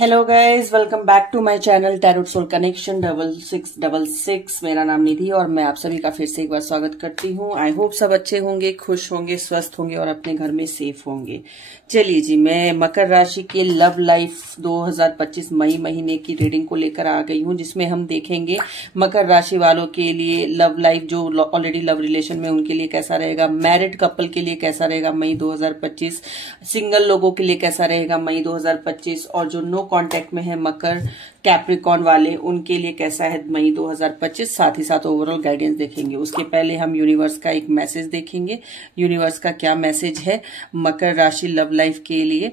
Hello guys, welcome back to my channel tarot soul connection 6666। मेरा नाम निधि और मैं आप सभी का फिर से एक बार स्वागत करती हूँ। आई होप सब अच्छे होंगे, खुश होंगे, स्वस्थ होंगे और अपने घर में सेफ होंगे। चलिए जी, मैं मकर राशि के लव लाइफ 2025 मई महीने की रीडिंग को लेकर आ गई हूँ, जिसमें हम देखेंगे मकर राशि वालों के लिए लव लाइफ, जो ऑलरेडी लव रिलेशन में उनके लिए कैसा रहेगा, मैरिड कपल के लिए कैसा रहेगा मई 2025, सिंगल लोगों के लिए कैसा रहेगा मई 2025 और जो नो कांटेक्ट में है मकर कैप्रिकॉन वाले उनके लिए कैसा है मई 2025। साथ ही साथ ओवरऑल गाइडेंस देखेंगे। उसके पहले हम यूनिवर्स का एक मैसेज देखेंगे, यूनिवर्स का क्या मैसेज है मकर राशि लव लाइफ के लिए।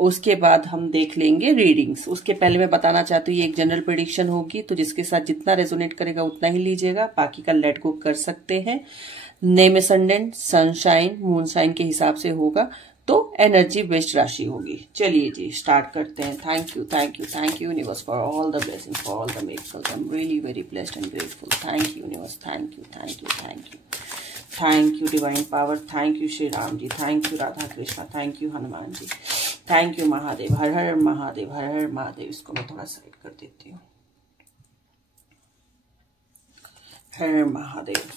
उसके बाद हम देख लेंगे रीडिंग्स। उसके पहले मैं बताना चाहती हूँ ये एक जनरल प्रेडिक्शन होगी, तो जिसके साथ जितना रेजोनेट करेगा उतना ही लीजिएगा, बाकी का लेट गो कर सकते हैं। नेम असेंडेंट, सनशाइन, मूनशाइन के हिसाब से होगा, तो एनर्जी बेस्ड राशि होगी। चलिए जी, स्टार्ट करते हैं। Thank you, thank you, thank you universe for all the blessings, for all the miracles. I am really very blessed and grateful. Thank you universe, thank you, thank you, thank you, thank you divine power, thank you Shri Ram ji, thank you Radha Krishna, thank you Hanuman ji, thank you Mahadev. Har Har Mahadev, Har Har Mahadev. इसको मैं थोड़ा side कर देती हूँ। Har Har Mahadev.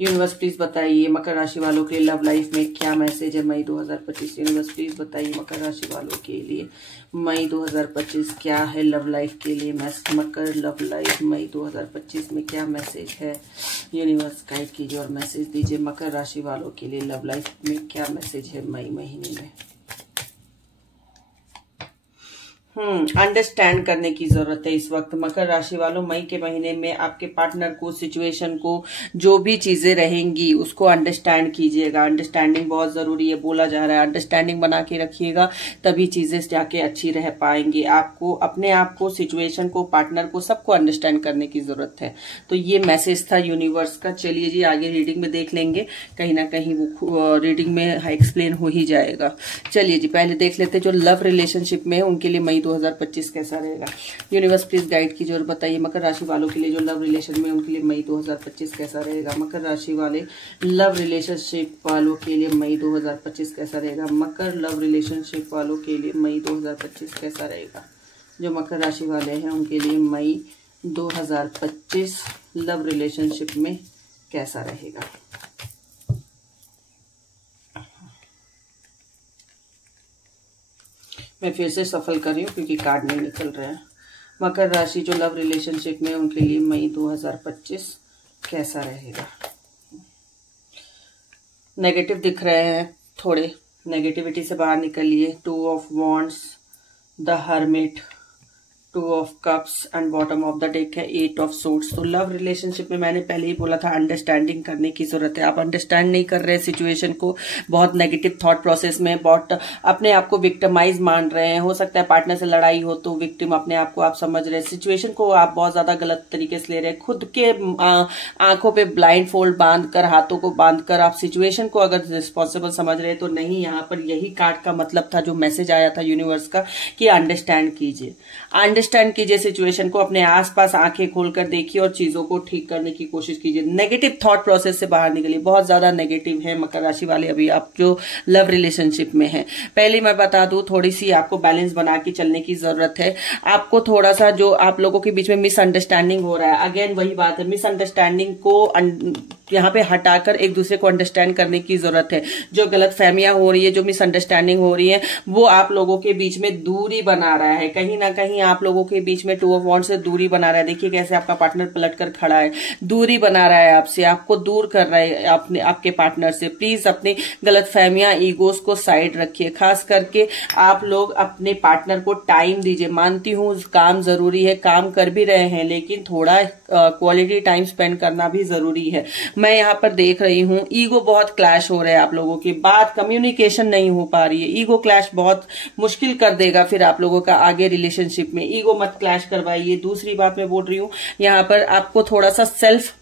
Universe please बताइए मकर राशि वालों के लिए लव लाइफ में क्या मैसेज है मई 2025। यूनिवर्स प्लीज बताइए मकर राशि वालों के लिए मई 2025 क्या है लव लाइफ के लिए। मकर लव लाइफ मई 2025 में क्या मैसेज है। यूनिवर्स गाइड कीजिए और मैसेज दीजिए मकर राशि वालों के लिए लव लाइफ में क्या मैसेज है मई महीने में। अंडरस्टैंड करने की जरूरत है इस वक्त मकर राशि वालों। मई के महीने में आपके पार्टनर को, सिचुएशन को, जो भी चीजें रहेंगी उसको अंडरस्टैंड कीजिएगा। अंडरस्टैंडिंग बहुत जरूरी है, बोला जा रहा है। अंडरस्टैंडिंग बना के रखिएगा, तभी चीजें जाके अच्छी रह पाएंगी। आपको अपने आप को, सिचुएशन को, पार्टनर को, सबको अंडरस्टैंड करने की जरूरत है। तो ये मैसेज था यूनिवर्स का। चलिए जी, आगे रीडिंग में देख लेंगे, कहीं ना कहीं वो रीडिंग में एक्सप्लेन हो ही जाएगा। चलिए जी, पहले देख लेते हैं जो लव रिलेशनशिप में उनके लिए मई 2025 कैसा रहेगा। यूनिवर्स प्लीज गाइड कीजिए और बताइए मकर राशि वालों के लिए जो लव रिलेशन में उनके लिए मई 2025 कैसा रहेगा। मकर राशि वाले लव रिलेशनशिप वालों के लिए मई 2025 कैसा रहेगा। मकर लव रिलेशनशिप वालों के लिए मई 2025 कैसा रहेगा। जो मकर राशि वाले हैं उनके लिए मई 2025 लव रिलेशनशिप में कैसा रहेगा। मैं फिर से सफल कर रही हूँ क्योंकि कार्ड नहीं निकल रहे हैं। मकर राशि जो लव रिलेशनशिप में उनके लिए मई 2025 कैसा रहेगा। नेगेटिव दिख रहे हैं, थोड़े नेगेटिविटी से बाहर निकलिए। 2 of wands, the hermit, 2 of cups and bottom of the deck है 8 ऑफ सोर्ड्स। तो लव रिलेशनशिप में मैंने पहले ही बोला था अंडरस्टैंडिंग करने की जरूरत है। आप अंडरस्टैंड नहीं कर रहे सिचुएशन को, बहुत नेगेटिव थॉट प्रोसेस में, बहुत अपने आप को विक्टिमाइज मान रहे हैं। हो सकता है पार्टनर से लड़ाई हो तो विक्टिम अपने आप को आप समझ रहे हैं, सिचुएशन को आप बहुत ज्यादा गलत तरीके से ले रहे हैं। खुद के आंखों पे ब्लाइंड फोल्ड बांधकर, हाथों को बांधकर आप सिचुएशन को अगर रिस्पॉन्सिबल समझ रहे हैं तो नहीं। यहाँ पर यही कार्ड का मतलब था, जो मैसेज आया था यूनिवर्स का, कि अंडरस्टैंड कीजिए, अंडरस्टैंड कीजिए सिचुएशन को, अपने आसपास आंखें खोलकर देखिए और चीजों को ठीक करने की कोशिश कीजिए। नेगेटिव थॉट प्रोसेस से बाहर निकलिए। बहुत ज्यादा नेगेटिव है मकर राशि वाले अभी आप जो लव रिलेशनशिप में हैं। पहले मैं बता दूं, थोड़ी सी आपको बैलेंस बना के चलने की जरूरत है। आपको थोड़ा सा जो आप लोगों के बीच में मिसअंडरस्टैंडिंग हो रहा है, अगेन वही बात है, मिसअंडरस्टैंडिंग को यहाँ पे हटाकर एक दूसरे को अंडरस्टैंड करने की जरूरत है। जो गलत फहमियां हो रही है, जो मिसअंडरस्टैंडिंग हो रही है, वो आप लोगों के बीच में दूरी बना रहा है। कहीं ना कहीं आप लोगों के बीच में 2 ऑफ वॉन्ड्स से दूरी बना रहा है। देखिए कैसे आपका पार्टनर पलट कर खड़ा है, दूरी बना रहा है आपसे, आपको दूर कर रहा है आपके पार्टनर से। प्लीज अपनी गलत फहमियां, ईगोस को साइड रखिए। खास करके आप लोग अपने पार्टनर को टाइम दीजिए। मानती हूँ काम जरूरी है, काम कर भी रहे हैं, लेकिन थोड़ा क्वालिटी टाइम स्पेंड करना भी जरूरी है। मैं यहाँ पर देख रही हूँ ईगो बहुत क्लैश हो रहा है आप लोगों की, बात कम्युनिकेशन नहीं हो पा रही है। ईगो क्लैश बहुत मुश्किल कर देगा फिर आप लोगों का आगे रिलेशनशिप में। ईगो मत क्लैश करवाइए। दूसरी बात मैं बोल रही हूँ, यहाँ पर आपको थोड़ा सा सेल्फ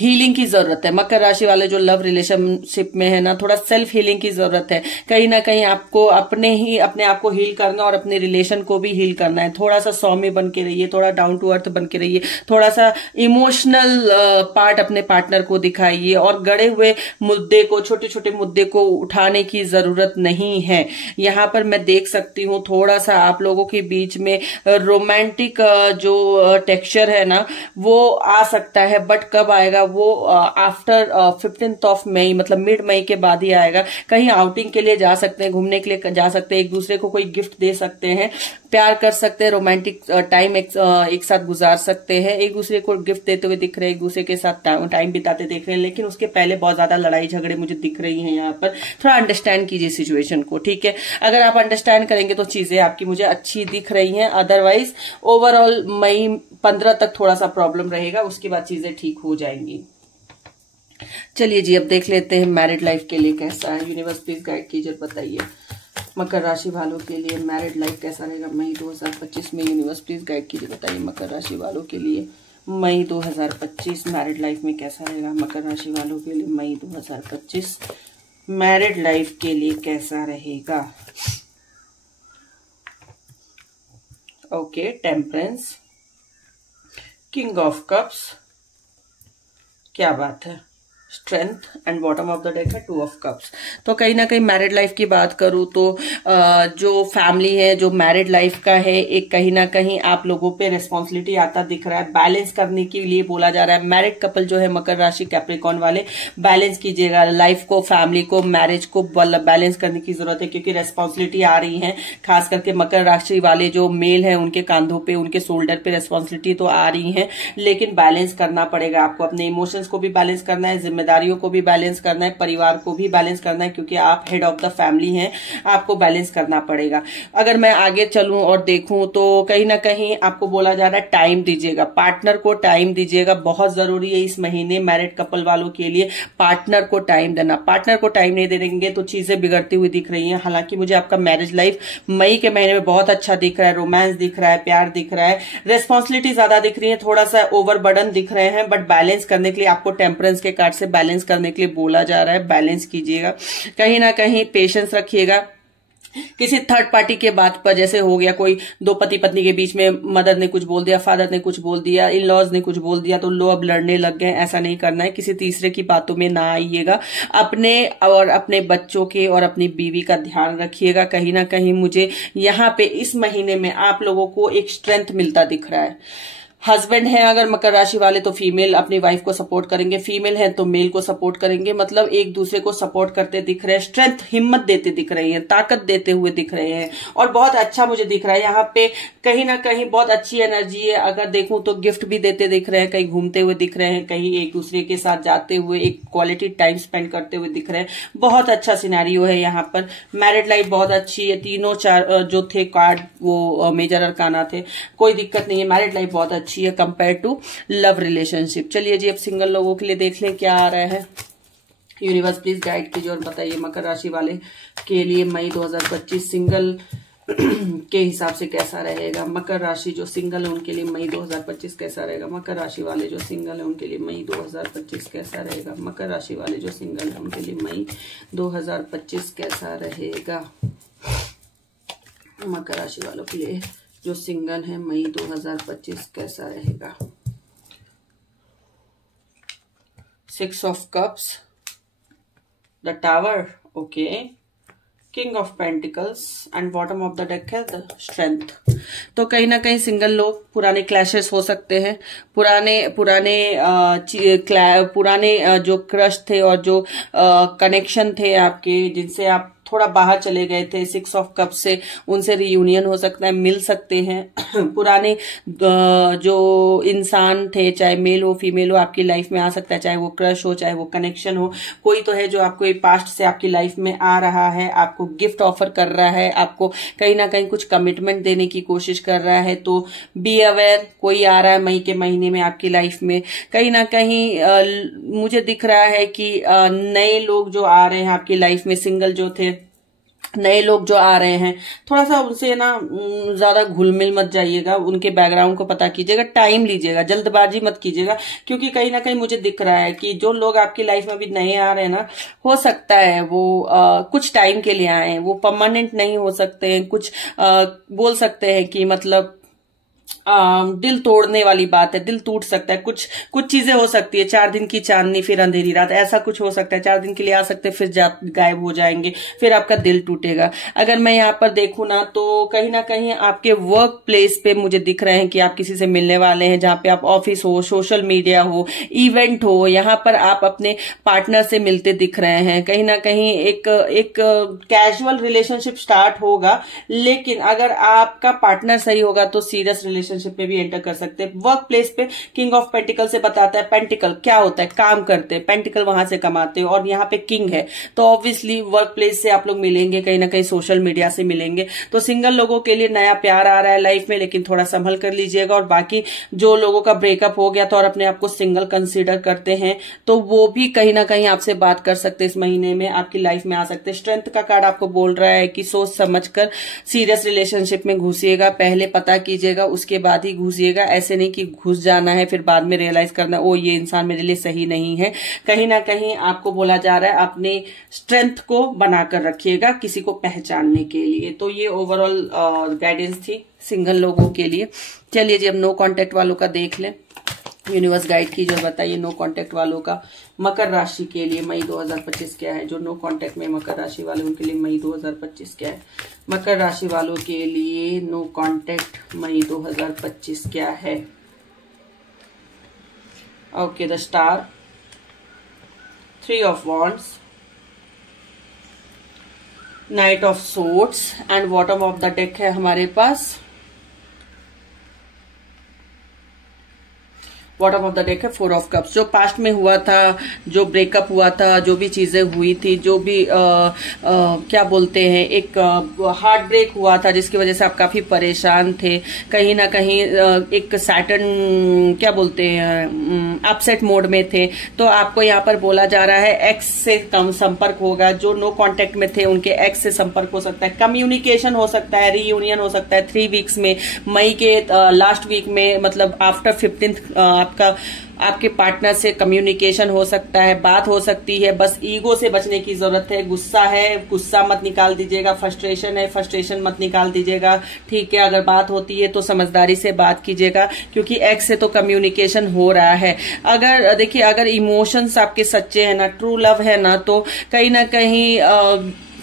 हीलिंग की जरूरत है। मकर राशि वाले जो लव रिलेशनशिप में है ना, थोड़ा सेल्फ हीलिंग की जरूरत है। कहीं ना कहीं आपको अपने आप को हील करना और अपने रिलेशन को भी हील करना है। थोड़ा सा सौम्य बन के रहिए, थोड़ा डाउन टू अर्थ बन के रहिए, थोड़ा सा इमोशनल पार्ट अपने पार्टनर को दिखाइए और गड़े हुए मुद्दे को, छोटे छोटे मुद्दे को उठाने की जरूरत नहीं है। यहाँ पर मैं देख सकती हूँ थोड़ा सा आप लोगों के बीच में रोमांटिक जो टेक्सचर है ना वो आ सकता है, बट कब आएगा वो आफ्टर 15th ऑफ मई, मतलब मिड मई के बाद ही आएगा। कहीं आउटिंग के लिए जा सकते हैं, घूमने के लिए जा सकते हैं, एक दूसरे को कोई गिफ्ट दे सकते हैं, प्यार कर सकते हैं, रोमांटिक टाइम एक साथ गुजार सकते हैं, एक दूसरे को गिफ्ट देते हुए दिख रहे हैं, एक दूसरे के साथ टाइम बिताते दिख रहे हैं। लेकिन उसके पहले बहुत ज्यादा लड़ाई झगड़े मुझे दिख रही हैं यहाँ पर। थोड़ा अंडरस्टैंड कीजिए सिचुएशन को, ठीक है। अगर आप अंडरस्टैंड करेंगे तो चीजें आपकी मुझे अच्छी दिख रही हैं। अदरवाइज ओवरऑल मई 15 तक थोड़ा सा प्रॉब्लम रहेगा, उसके बाद चीजें ठीक हो जाएंगी। चलिए जी, अब देख लेते हैं मैरिड लाइफ के लिए कैसा है। यूनिवर्स प्लीज गाइड कीजिए, बताइए मकर राशि वालों के लिए मैरिड लाइफ कैसा रहेगा मई 2025 में। यूनिवर्स प्लीज गाइड कीजिए, बताइए मकर राशि वालों के लिए मई 2025 मैरिड लाइफ में कैसा रहेगा। मकर राशि वालों के लिए मई 2025 मैरिड लाइफ के लिए कैसा रहेगा। Okay, temperance, king of cups, क्या बात है, strength and bottom of the deck है 2 ऑफ कप्स। तो कहीं ना कहीं मैरिड लाइफ की बात करूं तो जो फैमिली है, जो मैरिड लाइफ का है, एक कहीं ना कहीं आप लोगों पे रिस्पॉन्सिबिलिटी आता दिख रहा है। बैलेंस करने के लिए बोला जा रहा है। मैरिड कपल जो है मकर राशि कैप्रिकॉर्न वाले, बैलेंस कीजिएगा लाइफ को, फैमिली को, मैरिज को बैलेंस करने की जरूरत है, क्योंकि रिस्पॉन्सिबिलिटी आ रही है। खास करके मकर राशि वाले जो मेल है उनके कांधों पे, उनके शोल्डर पे रिस्पॉन्सिबिलिटी तो आ रही है, लेकिन बैलेंस करना पड़ेगा आपको। अपने इमोशंस को भी बैलेंस करना है, जिम्मेदारियों को भी बैलेंस करना है, परिवार को भी बैलेंस करना है, क्योंकि आप हेड ऑफ द फैमिली हैं, आपको बैलेंस करना पड़ेगा। अगर मैं आगे चलूं और देखूं तो कहीं ना कहीं आपको बोला जा रहा है टाइम दीजिएगा, पार्टनर को टाइम दीजिएगा, बहुत जरूरी है इस महीने मैरिड कपल वालों के लिए पार्टनर को टाइम देना। पार्टनर को टाइम नहीं देंगे तो चीजें बिगड़ती हुई दिख रही हैं। हालांकि मुझे आपका मैरिज लाइफ मई के महीने में बहुत अच्छा दिख रहा है, रोमांस दिख रहा है, प्यार दिख रहा है, रेस्पॉन्सिबिलिटी ज्यादा दिख रही है, थोड़ा सा ओवरबर्डन दिख रहे हैं, बट बैलेंस करने के लिए आपको टेम्परेंस के कार्ड से बैलेंस करने के लिए बोला जा रहा है। बैलेंस कीजिएगा, कहीं ना कहीं पेशेंस रखिएगा। किसी थर्ड पार्टी के बात पर, जैसे हो गया कोई दो पति पत्नी के बीच में, मदर ने कुछ बोल दिया, फादर ने कुछ बोल दिया, इन लॉज ने कुछ बोल दिया, तो लो अब लड़ने लग गए, ऐसा नहीं करना है। किसी तीसरे की बातों में ना आइएगा। अपने और अपने बच्चों के और अपनी बीवी का ध्यान रखिएगा। कहीं ना कहीं मुझे यहाँ पे इस महीने में आप लोगों को एक स्ट्रेंथ मिलता दिख रहा है। हस्बैंड है अगर मकर राशि वाले तो फीमेल अपनी वाइफ को सपोर्ट करेंगे, फीमेल है तो मेल को सपोर्ट करेंगे, मतलब एक दूसरे को सपोर्ट करते दिख रहे हैं, स्ट्रेंथ, हिम्मत देते दिख रहे हैं, ताकत देते हुए दिख रहे हैं, और बहुत अच्छा मुझे दिख रहा है। यहाँ पे कहीं ना कहीं बहुत अच्छी एनर्जी है। अगर देखूं तो गिफ्ट भी देते दिख रहे हैं, कहीं घूमते हुए दिख रहे हैं, कहीं एक दूसरे के साथ जाते हुए एक क्वालिटी टाइम स्पेंड करते हुए दिख रहे हैं। बहुत अच्छा सिनेरियो है यहाँ पर। मैरिड लाइफ बहुत अच्छी है। तीनों चार जो थे कार्ड वो मेजर अरकाना थे, कोई दिक्कत नहीं है। मैरिड लाइफ बहुत अच्छी है कंपेयर टू लव रिलेशनशिप। चलिए जी, अब सिंगल लोगों के लिए देख लें क्या आ रहा है। यूनिवर्स प्लीज गाइड कीजिए और बताइए मकर राशि वाले के लिए मई 2025 सिंगल के हिसाब से कैसा रहेगा। मकर राशि जो सिंगल है उनके लिए मई 2025 कैसा रहेगा। मकर राशि वाले जो सिंगल है उनके लिए मई 2025 कैसा रहेगा। मकर राशि वाले जो सिंगल है उनके लिए मई 2025 कैसा रहेगा। मकर राशि वालों के लिए जो सिंगल है मई 2025 कैसा रहेगा। 6 of cups, the tower, okay, king of pentacles and bottom of the deck है द स्ट्रेंथ। तो कहीं ना कहीं सिंगल लोग पुराने क्लैशेस हो सकते हैं, पुराने जो क्रश थे और जो कनेक्शन थे आपके, जिनसे आप थोड़ा बाहर चले गए थे 6 ऑफ कप से, उनसे रियूनियन हो सकता है, मिल सकते हैं। पुराने जो इंसान थे, चाहे मेल हो फीमेल हो, आपकी लाइफ में आ सकता है, चाहे वो क्रश हो, चाहे वो कनेक्शन हो। कोई तो है जो आपको पास्ट से आपकी लाइफ में आ रहा है, आपको गिफ्ट ऑफर कर रहा है, आपको कहीं ना कहीं कुछ कमिटमेंट देने की कोशिश कर रहा है। तो बी अवेयर, कोई आ रहा है मई के महीने में आपकी लाइफ में। कहीं ना कहीं मुझे दिख रहा है कि नए लोग जो आ रहे हैं आपकी लाइफ में, सिंगल जो थे नए लोग जो आ रहे हैं थोड़ा सा उनसे ना ज्यादा घुल मिल मत जाइएगा, उनके बैकग्राउंड को पता कीजिएगा, टाइम लीजिएगा, जल्दबाजी मत कीजिएगा, क्योंकि कहीं ना कहीं मुझे दिख रहा है कि जो लोग आपकी लाइफ में अभी नए आ रहे हैं ना, हो सकता है वो कुछ टाइम के लिए आए, वो परमानेंट नहीं हो सकते हैं, कुछ बोल सकते हैं कि मतलब दिल तोड़ने वाली बात है, दिल टूट सकता है, कुछ कुछ चीजें हो सकती है, 4 दिन की चांदनी फिर अंधेरी रात, ऐसा कुछ हो सकता है, 4 दिन के लिए आ सकते हैं फिर गायब हो जाएंगे, फिर आपका दिल टूटेगा। अगर मैं यहाँ पर देखूं ना तो कहीं ना कहीं आपके वर्क प्लेस पे मुझे दिख रहे हैं कि आप किसी से मिलने वाले हैं, जहां पे आप ऑफिस हो, सोशल मीडिया हो, इवेंट हो, यहाँ पर आप अपने पार्टनर से मिलते दिख रहे हैं। कहीं ना कहीं एक कैजुअल रिलेशनशिप स्टार्ट होगा, लेकिन अगर आपका पार्टनर सही होगा तो सीरियस रिलेशनशिप में भी एंटर कर सकते हैं। वर्क प्लेस पे किंग ऑफ पेंटिकल से बताता है, पेंटिकल क्या होता है, काम करते हैं, पेंटिकल वहां से कमाते हैं, और यहाँ पे किंग है, तो ऑब्वियसली वर्क प्लेस से आप लोग मिलेंगे, कहीं ना कहीं सोशल मीडिया से मिलेंगे। तो सिंगल लोगों के लिए नया प्यार आ रहा है लाइफ में, लेकिन थोड़ा संभल कर लीजिएगा। और बाकी जो लोगों का ब्रेकअप हो गया था और अपने आप को सिंगल कंसीडर करते हैं, तो वो भी कहीं ना कहीं आपसे बात कर सकते हैं, इस महीने में आपकी लाइफ में आ सकते हैं। स्ट्रेंथ का कार्ड आपको बोल रहा है कि सोच समझकर सीरियस रिलेशनशिप में घुसिएगा, पहले पता कीजिएगा उसके बाद ही घुसिएगा। ऐसे नहीं कि घुस जाना है फिर बाद में रियलाइज करना ओ ये इंसान मेरे लिए सही नहीं है। कहीं ना कहीं आपको बोला जा रहा है अपने स्ट्रेंथ को बनाकर रखिएगा किसी को पहचानने के लिए। तो ये ओवरऑल गाइडेंस थी सिंगल लोगों के लिए। चलिए जी अब नो कांटेक्ट वालों का देख लें, यूनिवर्स गाइड कीजिए और बताइए नो कांटेक्ट वालों का मकर राशि के लिए मई 2025 क्या है। जो नो कांटेक्ट में मकर राशि वाले उनके लिए मई 2025 क्या है। मकर राशि वालों के लिए नो कांटेक्ट मई 2025 क्या है। Okay, the star, 3 of wands, night of swords and bottom of the deck है हमारे पास बॉटम ऑफ द डेक है 4 ऑफ कप्स। जो पास्ट में हुआ था, जो ब्रेकअप हुआ था, जो भी चीजें हुई थी, जो भी क्या बोलते हैं एक हार्ट ब्रेक हुआ था जिसकी वजह से आप काफी परेशान थे, कहीं ना कहीं एक सैटर्न क्या बोलते हैं अपसेट मोड में थे, तो आपको यहाँ पर बोला जा रहा है एक्स से कम संपर्क होगा। जो नो कांटेक्ट में थे उनके एक्स से संपर्क हो सकता है, कम्युनिकेशन हो सकता है, रीयूनियन हो सकता है 3 वीक्स में, मई के लास्ट वीक में, मतलब आफ्टर 15th आपके पार्टनर से कम्युनिकेशन हो सकता है, बात हो सकती है। बस ईगो से बचने की जरूरत है। गुस्सा है, गुस्सा मत निकाल दीजिएगा, फ्रस्ट्रेशन है, फ्रस्ट्रेशन मत निकाल दीजिएगा, ठीक है। अगर बात होती है तो समझदारी से बात कीजिएगा, क्योंकि एक्स से तो कम्युनिकेशन हो रहा है। अगर देखिए अगर इमोशंस आपके सच्चे हैं ना, ट्रू लव है ना, तो कहीं ना कहीं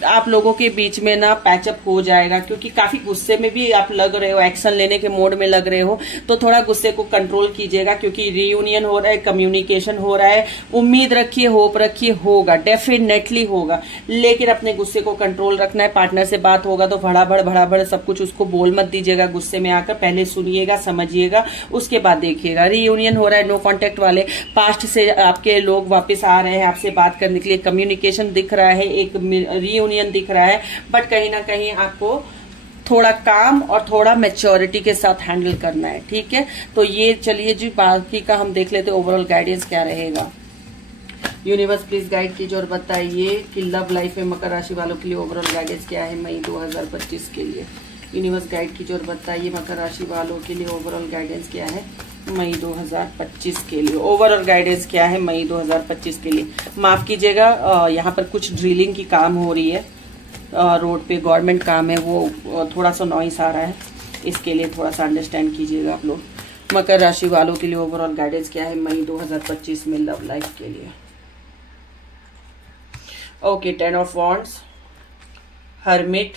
आप लोगों के बीच में ना पैचअप हो जाएगा, क्योंकि काफी गुस्से में भी आप लग रहे हो, एक्शन लेने के मोड में लग रहे हो, तो थोड़ा गुस्से को कंट्रोल कीजिएगा, क्योंकि रीयूनियन हो रहा है, कम्युनिकेशन हो रहा है। उम्मीद रखिए, होप रखिए, होगा, डेफिनेटली होगा, लेकिन अपने गुस्से को कंट्रोल रखना है। पार्टनर से बात होगा तो भड़ाभड़ सब कुछ उसको बोल मत दीजिएगा गुस्से में आकर, पहले सुनिएगा, समझिएगा, उसके बाद देखिएगा। रीयूनियन हो रहा है नो कॉन्टेक्ट वाले, पास्ट से आपके लोग वापस आ रहे हैं आपसे बात करने के लिए, कम्युनिकेशन दिख रहा है, एक रीयूनियन दिख रहा है, बट कहीं ना कहीं आपको थोड़ा काम और थोड़ा मैच्योरिटी के साथ हैंडल करना है, ठीक है। तो ये चलिए जी बाकी का हम देख लेते हैं ओवरऑल गाइडेंस क्या रहेगा। यूनिवर्स प्लीज गाइड कीजिए और बताइए कि लव लाइफ में मकर राशि वालों के लिए ओवरऑल गाइडेंस क्या है मई 2025 के लिए। यूनिवर्स गाइड कीजिए और बताइए मकर राशि वालों के लिए ओवरऑल गाइडेंस क्या है मई 2025 के लिए। ओवरऑल गाइडेंस क्या है मई 2025 के लिए। माफ कीजिएगा, यहाँ पर कुछ ड्रिलिंग की काम हो रही है, रोड पे गवर्नमेंट काम है, वो थोड़ा सा नॉइस आ रहा है, इसके लिए थोड़ा सा अंडरस्टैंड कीजिएगा आप लोग। मकर राशि वालों के लिए ओवरऑल गाइडेंस क्या है मई 2025 में लव लाइफ के लिए। Okay, 10 of wands, hermit,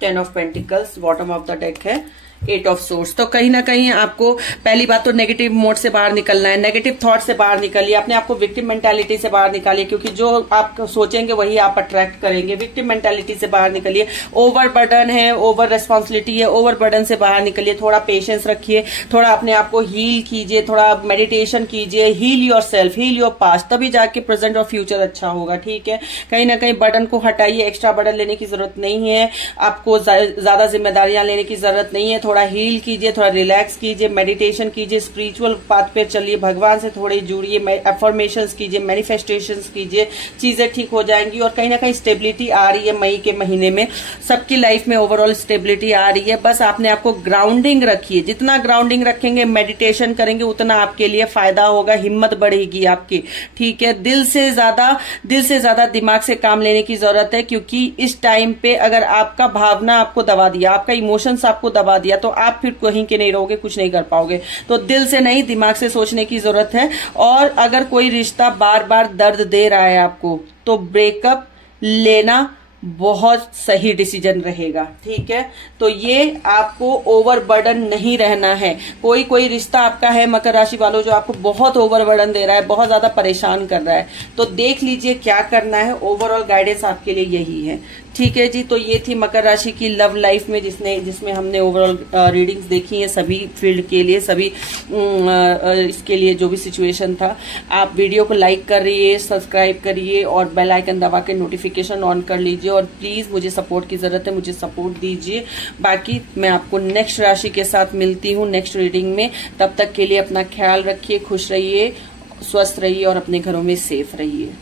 10 of pentacles, bottom of the deck है 8 ऑफ सोर्ड्स। तो कहीं ना कहीं आपको पहली बात तो नेगेटिव मोड से बाहर निकलना है, नेगेटिव थॉट से बाहर निकलिए, अपने आप को विक्टिम मेंटालिटी से बाहर निकालिए, क्योंकि जो आप सोचेंगे वही आप अट्रैक्ट करेंगे। विक्टिम मेंटालिटी से बाहर निकलिए, ओवर बर्डन है, ओवर रेस्पॉन्सिबिलिटी है, ओवर बर्डन से बाहर निकलिए, थोड़ा पेशेंस रखिए, थोड़ा अपने आप को हील कीजिए, थोड़ा मेडिटेशन कीजिए, heal yourself, heal your past, तभी जाके प्रेजेंट और फ्यूचर अच्छा होगा, ठीक है। कहीं ना कहीं बर्डन को हटाइए, एक्स्ट्रा बर्डन लेने की जरूरत नहीं है, आपको ज्यादा जिम्मेदारियां लेने की जरूरत नहीं है, थोड़ा हील कीजिए, थोड़ा रिलैक्स कीजिए, मेडिटेशन कीजिए, स्पिरिचुअल पाथ पे चलिए, भगवान से थोड़े जुड़िए, अफर्मेशंस कीजिए, मैनिफेस्टेशंस कीजिए, चीजें ठीक हो जाएंगी। और कहीं ना कहीं स्टेबिलिटी आ रही है मई के महीने में, सबकी लाइफ में ओवरऑल स्टेबिलिटी आ रही है। बस आपने आपको ग्राउंडिंग रखिए, जितना ग्राउंडिंग रखेंगे, मेडिटेशन करेंगे, उतना आपके लिए फायदा होगा, हिम्मत बढ़ेगी आपकी। ठीक है, दिल से ज्यादा दिमाग से काम लेने की जरूरत है, क्योंकि इस टाइम पे अगर आपका भावना आपको दबा दिया, आपका इमोशंस आपको दबा दिया, तो आप फिर कहीं के नहीं रहोगे, कुछ नहीं कर पाओगे। तो दिल से नहीं, दिमाग से सोचने की जरूरत है। और अगर कोई रिश्ता बार बार दर्द दे रहा है आपको, तो ब्रेकअप लेना बहुत सही डिसीजन रहेगा। ठीक है, तो ये आपको ओवरबर्डन नहीं रहना है। कोई रिश्ता आपका है मकर राशि वालों जो आपको बहुत ओवरबर्डन दे रहा है, बहुत ज्यादा परेशान कर रहा है, तो देख लीजिए क्या करना है। ओवरऑल गाइडेंस आपके लिए यही है। ठीक है जी, तो ये थी मकर राशि की लव लाइफ में जिसमें हमने ओवरऑल रीडिंग्स देखी है सभी फील्ड के लिए, सभी इसके लिए जो भी सिचुएशन था। आप वीडियो को लाइक करिए, सब्सक्राइब करिए और बेल आइकन दबा के नोटिफिकेशन ऑन कर लीजिए। और प्लीज मुझे सपोर्ट की जरूरत है, मुझे सपोर्ट दीजिए। बाकी मैं आपको नेक्स्ट राशि के साथ मिलती हूँ नेक्स्ट रीडिंग में। तब तक के लिए अपना ख्याल रखिए, खुश रहिए, स्वस्थ रहिए और अपने घरों में सेफ रहिए।